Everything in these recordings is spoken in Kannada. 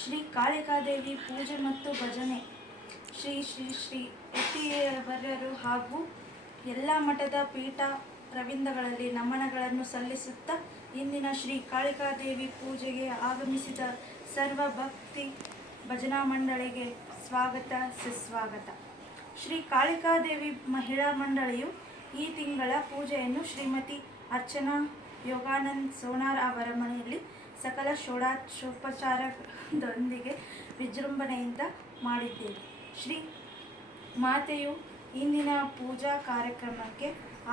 ಶ್ರೀ ಕಾಳಿಕಾದೇವಿ ಪೂಜೆ ಮತ್ತು ಭಜನೆ ಶ್ರೀ ಶ್ರೀ ಶ್ರೀ ಯತಿವರ್ಯರು ಹಾಗೂ ಎಲ್ಲ ಮಠದ ಪೀಠ ರವಿಂದಗಳಲ್ಲಿ ನಮನಗಳನ್ನು ಸಲ್ಲಿಸುತ್ತಾ ಇಂದಿನ ಶ್ರೀ ಕಾಳಿಕಾದೇವಿ ಪೂಜೆಗೆ ಆಗಮಿಸಿದ ಸರ್ವ ಭಕ್ತಿ ಭಜನಾ ಮಂಡಳಿಗೆ ಸ್ವಾಗತ ಸುಸ್ವಾಗತ. ಶ್ರೀ ಕಾಳಿಕಾದೇವಿ ಮಹಿಳಾ ಮಂಡಳಿಯು ಈ ತಿಂಗಳ ಪೂಜೆಯನ್ನು ಶ್ರೀಮತಿ ಅರ್ಚನಾ ಯೋಗಾನಂದ್ ಸೋನಾರ್ ಅವರ ಮನೆಯಲ್ಲಿ ಸಕಲ ಷೋಡಶೋಪಚಾರದೊಂದಿಗೆ ವಿಜೃಂಭಣೆಯಿಂದ ಮಾಡಿದ್ದೇವೆ. ಶ್ರೀ ಮಾತೆಯು ಇಂದಿನ ಪೂಜಾ ಕಾರ್ಯಕ್ರಮಕ್ಕೆ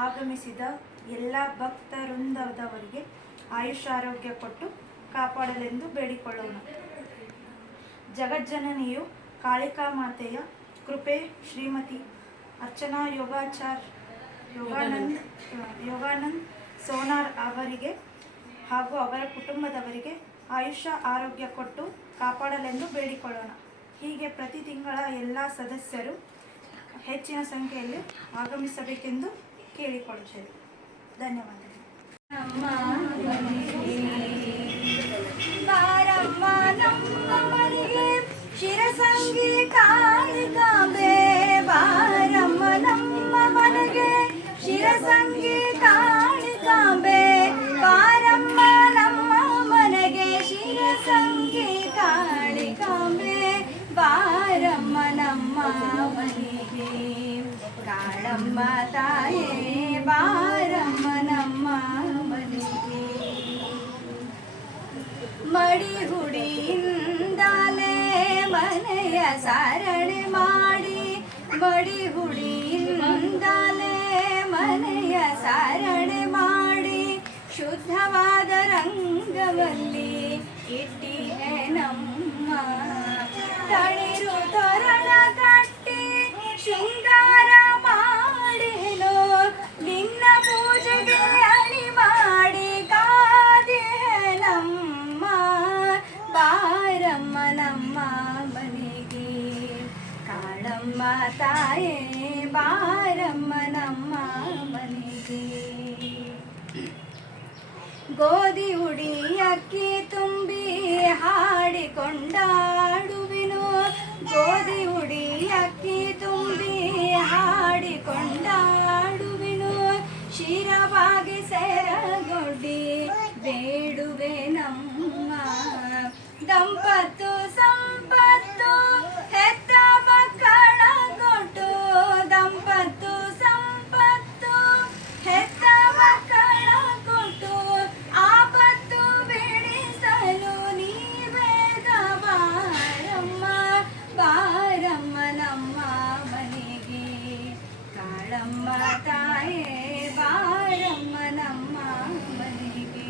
ಆಗಮಿಸಿದ ಎಲ್ಲ ಭಕ್ತವೃಂದದವರಿಗೆ ಆಯುಷ್ಯಾರೋಗ್ಯ ಕೊಟ್ಟು ಕಾಪಾಡಲೆಂದು ಬೇಡಿಕೊಳ್ಳೋಣ. ಜಗಜ್ಜನನಿಯು ಕಾಳಿಕಾ ಮಾತೆಯ ಕೃಪೆ ಶ್ರೀಮತಿ ಅರ್ಚನಾ ಯೋಗಾನಂದ್ ಸೋನಾರ್ ಅವರಿಗೆ ಹಾಗೂ ಅವರ ಕುಟುಂಬದವರಿಗೆ ಆಯುಷ್ಯ ಆರೋಗ್ಯ ಕೊಟ್ಟು ಕಾಪಾಡಲೆಂದು ಬೇಡಿಕೊಳ್ಳೋಣ. ಹೀಗೆ ಪ್ರತಿ ತಿಂಗಳ ಎಲ್ಲ ಸದಸ್ಯರು ಹೆಚ್ಚಿನ ಸಂಖ್ಯೆಯಲ್ಲಿ ಆಗಮಿಸಬೇಕೆಂದು ಕೇಳಿಕೊಳ್ಳುತ್ತೇವೆ. ಧನ್ಯವಾದಗಳು. ಶಿರಸಂಗಿ ಕಾಳಿಕಾಂಬೆ ಬಾರಮ್ಮ ನಮ್ಮ ಮನೆಗೆ, ಶಿರಸಂಗಿ ಕಾಳಿಕಾಂಬೆ ಬಾರಮ್ಮ ನಮ್ಮ ಮನೆಗೆ, ಶಿರಸಂಗಿ ಕಾಳಿಕಾಂಬೆ ಬಾರಮ್ಮ ನಮ್ಮ ಮನೆಗೆ, ಕಾಳಮ್ಮ ತಾಯೇ ಬಾರಮ್ಮ ನಮ್ಮ ಮನೆಗೆ. ಮಡಿಹುಡಿಯಿಂದಲೇ ಮನೆಯ ಸಾರಣೆ ಮಾಡಿ, ಮಡಿಹುಡಿಯಿಂದಲೇ ಮನೆಯ ಸಾರಣೆ ಮಾಡಿ, ಶುದ್ಧವಾದ ರಂಗವಲ್ಲಿ ಇಟ್ಟಿಹೆ ನಮ್ಮ, ತಳಿರು ತೋರಣ ಕಟ್ಟಿ ಶೃಂಗಾರ ಮಾಡಿಹೆನು, ನಿನ್ನ ಪೂಜೆಗೆ ಅಣಿ ಮಾಡಿ ಕಾದಿಹೆ ನಮ್ಮ, ಬಾರಮ್ಮ ನಮ್ಮ ಮನೆಗೆ, ಕಾಳಮ್ಮ ತಾಯೇ ಬಾರಮ್ಮ ನಮ್ಮ ಮನೆಗೆ. ಗೋಧಿ ಉಡಿ ಅಕ್ಕಿ ತುಂಬಿ ಹಾಡಿಕೊಂಡಾಡುವೆನು, ಗೋಧಿ ಉಡಿ ಅಕ್ಕಿ ತುಂಬಿ ಹಾಡಿಕೊಂಡಾಡುವೆನು, ಶಿರವಾಗಿ ಸೆರಗೊಡ್ಡಿ ಬೇಡುವೆ ನಮ್ಮ, ದಂಪತ್ತು ಸಂಪತ್ತು ಹೆತ್ತ ಮಕ್ಕಳ ಕೊಟ್ಟು, ದಂಪತ್ತು ಸಂಪತ್ತು ಹೆತ್ತ ಮಕ್ಕಳ ಕೊಟ್ಟು, ಆಪತ್ತು ಬಿಡಿಸಲು ನೀವೇಗ ಬಾರಮ್ಮ, ಬಾರಮ್ಮ ನಮ್ಮ ಮನೆಗೆ, ಕಾಳಮ್ಮ ತಾಯೇ ಬಾರಮ್ಮ ನಮ್ಮ ಮನೆಗೆ.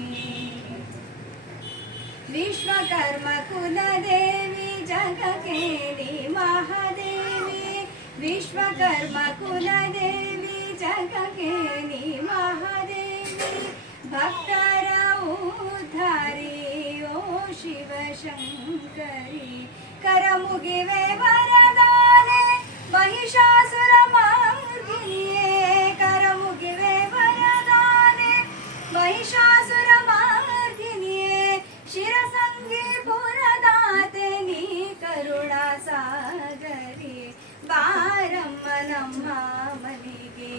ವಿಶ್ವಕರ್ಮ ಕುಲದೇವಿ ಜಗಕೇಲಿ ಮಹಾದೇವಿ, ವಿಶ್ವಕರ್ಮ ಕುಲದೇವಿ ಜಗಕೇಲಿ ಮಹಾದೇವಿ, ಭಕ್ತರ ಉದ್ಧಾರಿ ಓ ಶಿವಶಂಕರಿ, ಕರಮುಗಿವೆ ವರದಾನೆ ಮಹಿಷಾಸುರ ಮಾರ್ಗಿನಿಯೇ, ಕರಮುಗಿವೆ ವರದಾನೆ ಮಹಿಷಾಸುರ ಮಾರ್ಗಿನಿಯೇ, ಶಿರಸಂಗಿ ಪುರದಾತೆ ನೀ ಕರುಣಾ ಸಾಗರಿ, ಬಾರಮ್ಮ ನಮ್ಮ ಮನೆಗೆ,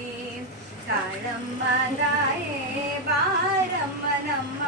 ಕಾಳಮ್ಮ ತಾಯೇ ಬಾರಮ್ಮ ನಮ್ಮ